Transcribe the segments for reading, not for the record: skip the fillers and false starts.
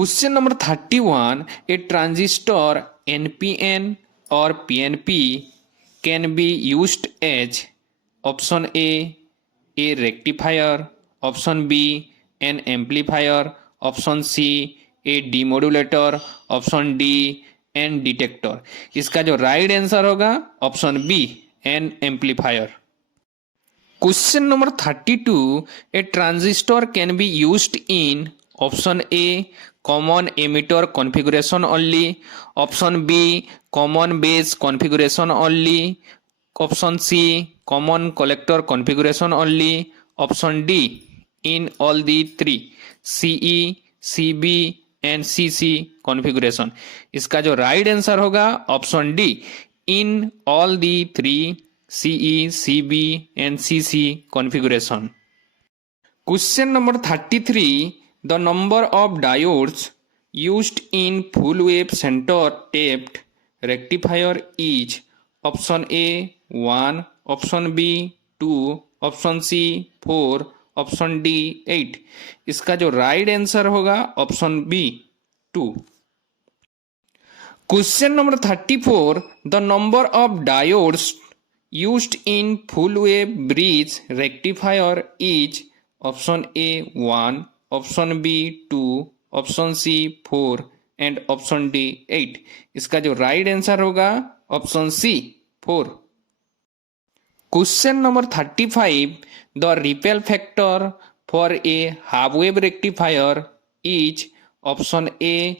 Question number 31. A transistor NPN or PNP can be used as option A rectifier, option B, an amplifier, option C, a demodulator, option D an detector. इसका जो right answer होगा option B an amplifier. Question number 32। A transistor can be used in option A common emitter configuration only, option B common base configuration only, option C common collector configuration only, option D in all the three CE CB and CC configuration. इसका जो right answer होगा option D in all the three CE CB and CC configuration. Question number 33। The number of diodes used in full wave center tapped rectifier is option A 1, option B 2, option C 4, option D 8। इसका जो right answer होगा option B 2। Question number 34। The number of diodes used in full wave bridge rectifier is option A 1, option B 2, option C 4 and option D 8। इसका जो right answer होगा option C 4। Question number 35। The ripple factor for a half wave rectifier is option A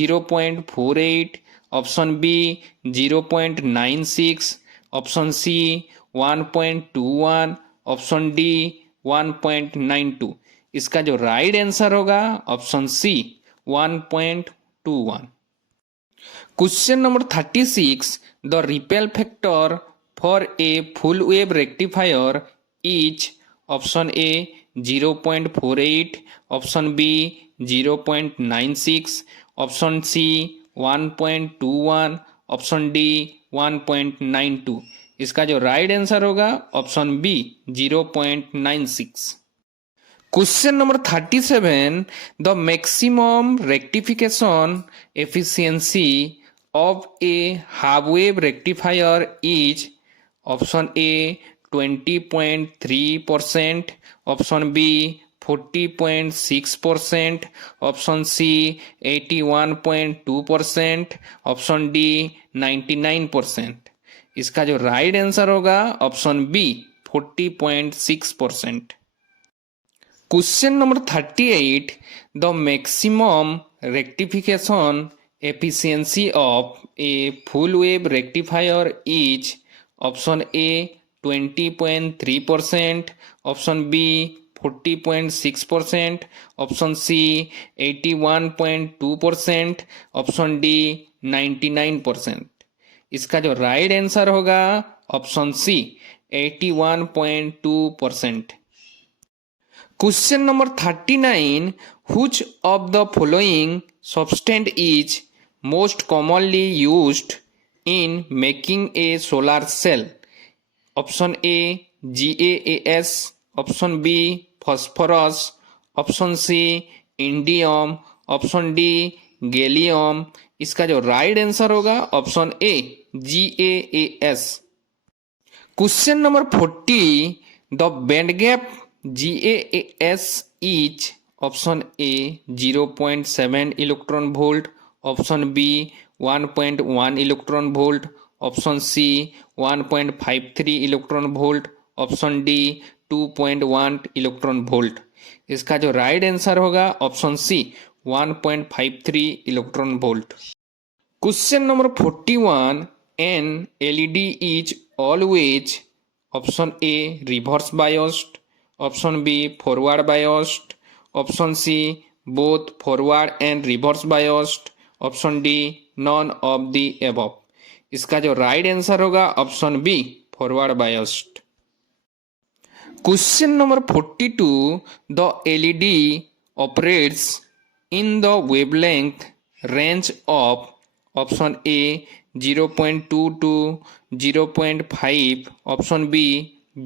0.48, option B 0.96, option C 1.21, option D 1.92। इसका जो right answer होगा option C 1.21। Question number 36। The ripple factor for a full wave rectifier is option A 0.48, option B 0.96, option C 1.21, option D 1.92। इसका जो right answer होगा option B 0.96। Question number 37। The maximum rectification efficiency of a half wave rectifier is option A 20.3%, option B 40.6%, option C 81.2%, option D 99%। इसका जो right answer होगा option B 40.6%। Question number 38। The maximum rectification efficiency of a full wave rectifier is option A 20.3%, option B 40.6%, option C 81.2%, option D 99%। इसका जो right answer होगा option C 81.2%। Question number 39। Which of the following substance is most commonly used in making a solar cell? Option A GaAs, option B phosphorus, option C indium, option D gallium. इसका जो right answer होगा option A GaAs। Question number 40। The band gap GaAs is option A 0.7 electron volt, option B 1.1 electron volt, option C 1.53 electron volt, option D 2.1 electron volt. इसका जो right answer होगा option C 1.53 electron volt. Question number 41। An LED is always option A reverse biased, option B forward biased, option C both forward and reverse biased, option D none of the above. इसका जो right answer होगा option B forward biased. Question number 42। The LED operates in the wavelength range of option A 0.22, 0.5, option B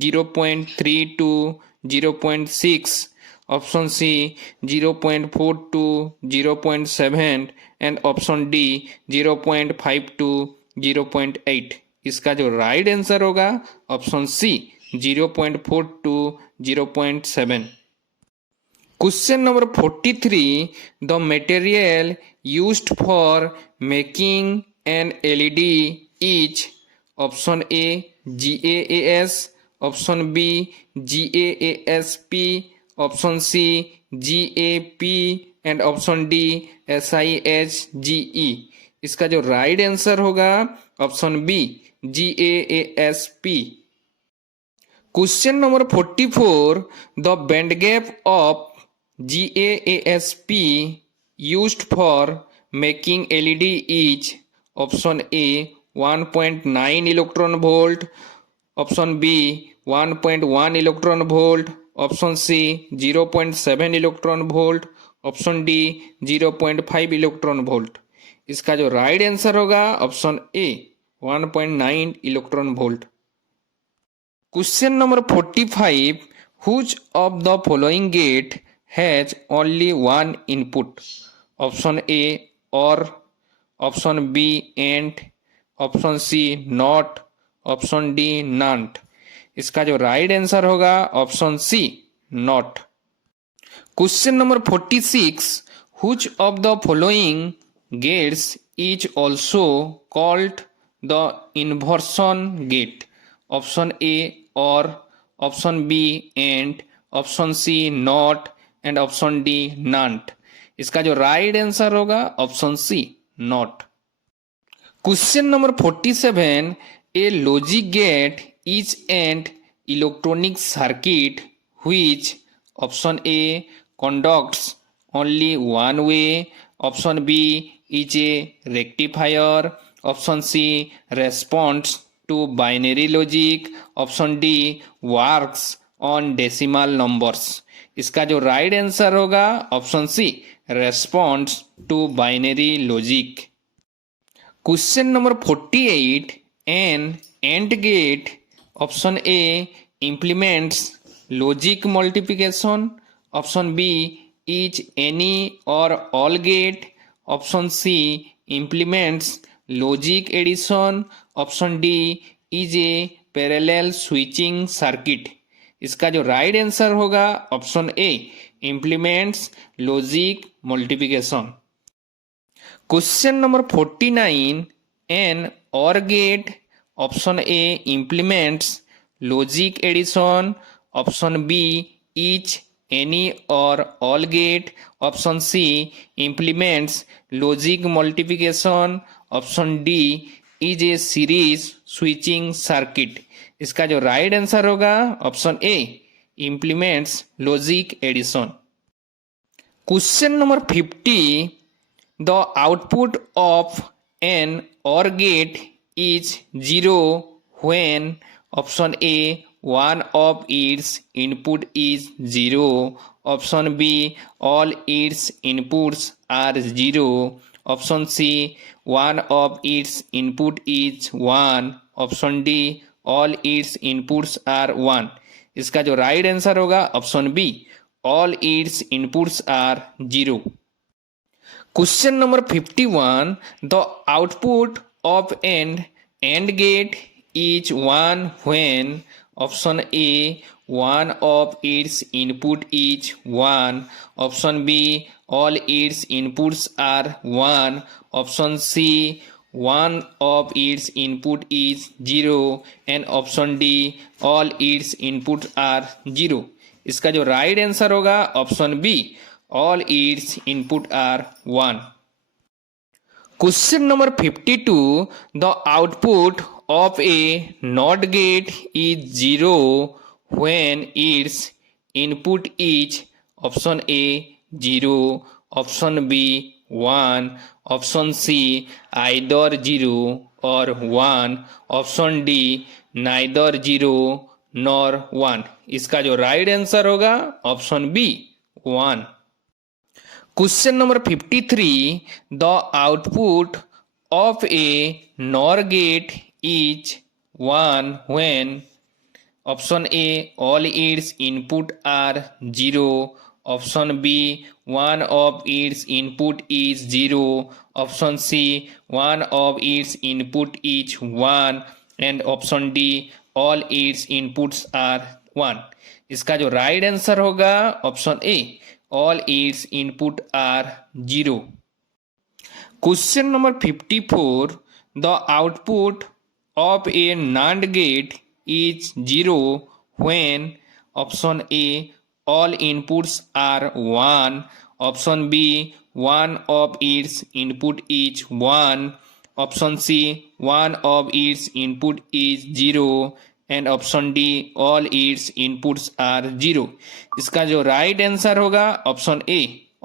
0.32, 0.6, Option C 0.4 to 0.7 and option D 0.5 to 0.8। इसका जो right answer होगा option C 0.4 to 0.7। Question number 43, the material used for making an LED is option A GaAs, option B GaAsP, option C GaP and option D SiHGe। इसका जो right answer होगा option B GaAsP। Question number 44, the band gap of GaAsP used for making LED is option A 1.9 electron volt, option B 1.1 electron volt, option C 0.7 electron volt, option D 0.5 electron volt। इसका जो right answer होगा option A 1.9 electron volt. Question number 45, which of the following gate has only one input? Option A or, option B and, option C not, option D not. इसका जो right answer होगा option C not. Question number 46, which of the following gates is also called the inversion gate? Option A or, option B and, option C not and option D not. इसका जो right answer होगा option C not. Question number 47, a logic gate is an electronic circuit which option A conducts only one way, option B is a rectifier, option C responds to binary logic, option D works on decimal numbers। इसका जो right answer होगा option C responds to binary logic। Question number 48, an AND gate option A implements logic multiplication, option B is any or all gate, option C implements logic addition, option D is a parallel switching circuit. इसका जो right answer होगा option A implements logic multiplication। Question number 49, an or gate option A implements logic addition, option B is any or all gate, option C implements logic multiplication, option D is a series switching circuit। इसका जो right answer होगा option A implements logic addition। Question number 50, the output of an OR gate is 0 when option A one of its input is 0, option B all its inputs are 0, option C one of its input is 1, option D all its inputs are 1। इसका जो right answer होगा option B all its inputs are 0। Question number 51, the output of an AND gate is 1 when option A one of its input is 1, option B all its inputs are 1, option C one of its input is 0 and option D all its inputs are 0। इसका जो right answer होगा option B all its input are 1। Question number 52, the output of a NOT gate is 0 when its input is option A 0, option B 1, option C either 0 or 1, option D neither 0 nor 1। इसका जो right answer होगा option B 1। Question number 53, the output of a NOR gate is 1 when option A all its input are 0, option B one of its input is 0, option C one of its input is 1 and option D all its inputs are 1। इसका जो right answer होगा option A all its input are 0। Question number 54, the output of a NAND gate is 0 when option A all inputs are 1, option B one of its input is 1, option C one of its input is 0 and option D all its inputs are 0। इसका जो right answer होगा option A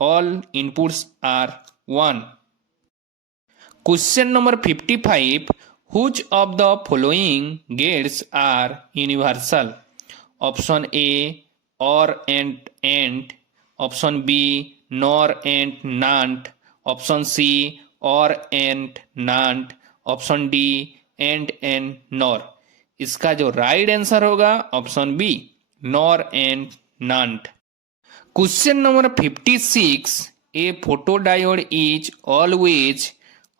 all inputs are 1। Question number 55, which of the following gates are universal? Option A or and, option B nor and not, option C or and not, option D and nor। इसका जो right answer होगा option B nor and not। Question number 56, a photodiode is always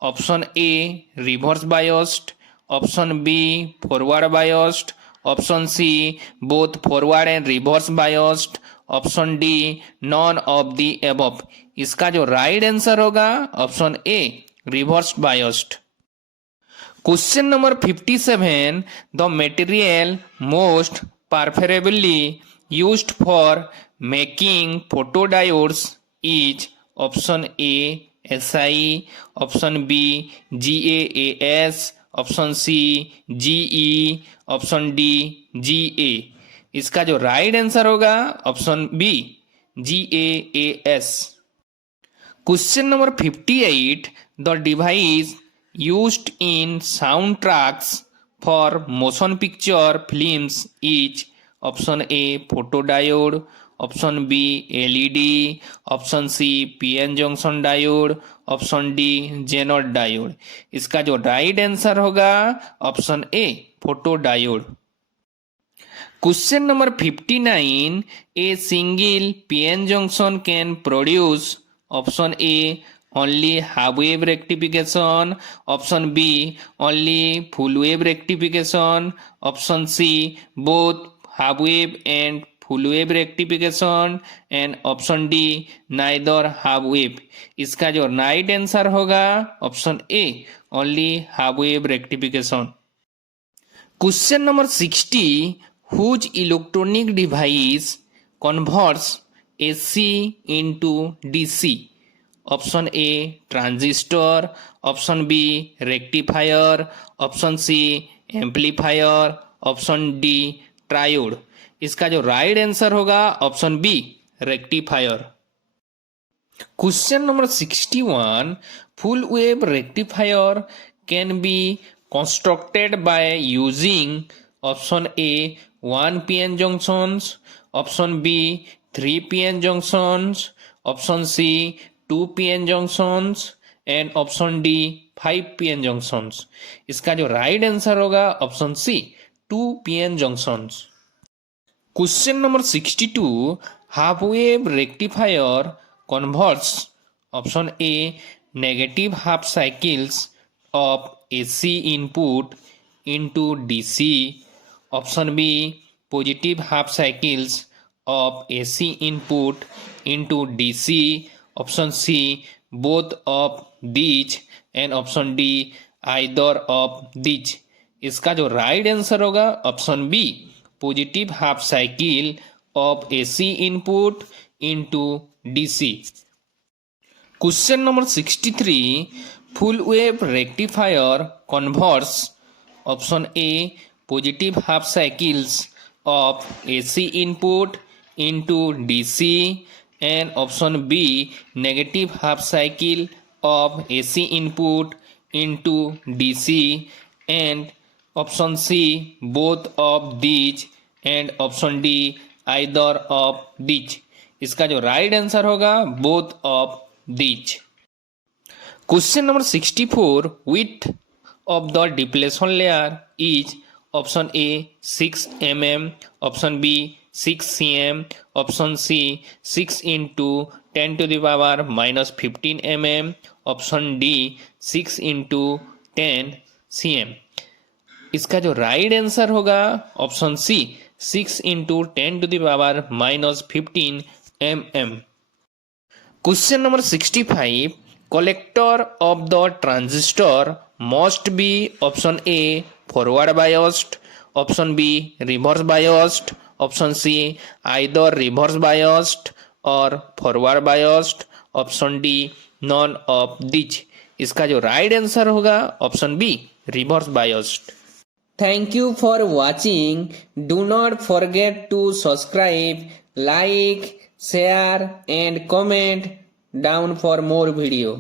option A reverse biased, option B forward biased, option C both forward and reverse biased, option D none of the above. इसका जो right answer होगा option A reverse biased. Question number 57, the material most preferably used for making photodiodes is option A SI, option B GAAS, option C GE, option D GA। इसका जो right answer होगा option B GAAS। Question number 58, the device used in sound tracks for motion picture films is option A photodiode, option B LED, option C PN junction diode, option D zener diode. इसका जो right answer होगा option A photodiode. Question number 59, a single PN junction can produce option A only half wave rectification, option B only full wave rectification, option C both half wave and full wave rectification and option D neither half wave. इसका जो right answer होगा option A only half wave rectification. Question number 60, whose electronic device converts AC into DC? Option A transistor, option B rectifier, option C amplifier, option D triode. इसका जो right answer होगा option B rectifier. Question number 61, full wave rectifier can be constructed by using option A 1 PN junctions, option B 3 PN junctions, option C 2 PN junctions and option D 5 PN junctions। इसका जो right answer होगा option C 2 PN junctions। Question number 62, half wave rectifier converts option A negative half cycles of AC input into DC, option B positive half cycles of AC input into DC, option C both of these and option D either of these. इसका जो right answer होगा option B positive half cycle of AC input into DC। Question number 63, full wave rectifier converts option A positive half cycles of AC input into DC and option B negative half cycle of AC input into DC and option C both of these and option D either of these. इसका जो right answer होगा both of these. Question number 64, width of the depletion layer is option A 6 mm, option B 6 cm, option C 6 into 10⁻⁻15 mm, option D 6 into 10 cm। इसका जो right answer होगा option C 6 into 10⁻⁻15 mm। Question number 65, collector of the transistor must be option A forward biased, option B reverse biased, option C either reverse biased or forward biased, option D none of these। इसका जो right answer होगा option be reverse biased. Thank you for watching. Do not forget to subscribe, like, share and comment down for more video.